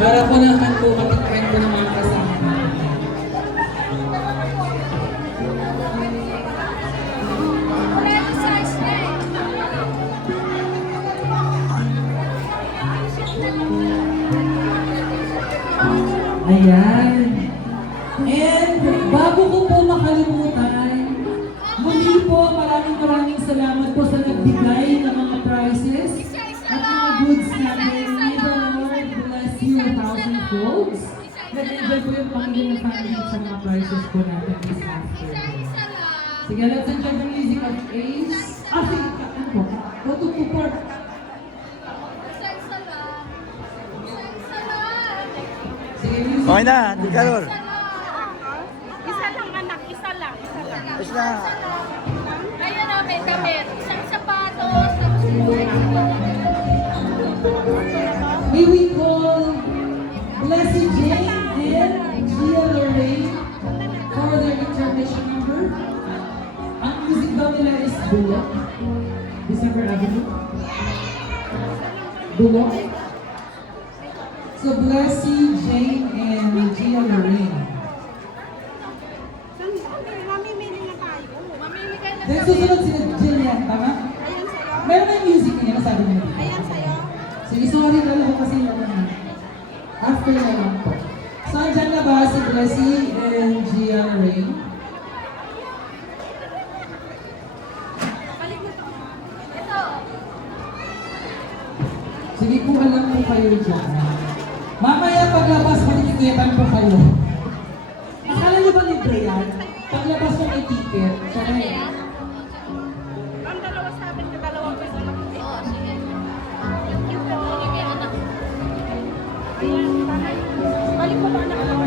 Para po naman po matikman ko ng mga kasama. Ayan. And bago ko po makalimutan, muli po maraming salamat po sa nagbigay ng mga prizes at mga goods natin. May the Lord bless you 1,000 folds. Nag-enjoy po yung Panginoon family sa mga prizes po natin this afternoon. Sige, let's enjoy the music of Ace. Sige, ano po? Go to Puport. Okay na, di ka ron. Isa lang anak, isa lang. Basta na. Ayun na, may damit. Isang sapatos, tapos May we call Blessy Jane and Gia Lorraine for their intermission number. Ang music daw nila is Bullock. December Avenue. Bullock. So Blessy, Jane, and Gia Lorraine. mamimili na tayo. Mamimili ka na. Then susunod si Jillian, tama? Ayan sa'yo. Meron na yung music niya, nasabi niya. Ayan sa'yo. Sige, sorry na lang kasi after na lang po. So, andyan na ba si Blessy and Gia Lorraine? Ito. Sige, kuha lang po kayo dyan. Mamaya paglabas, matitiketan po kayo. Akala niyo ba libre yan? Paglabas mo may ticket. So, Ang dalawa sabi ko, dalawang peso lang. Oo, sige. Thank you po. Sige, anak. Ayan, tanay. Balik mo ba anak?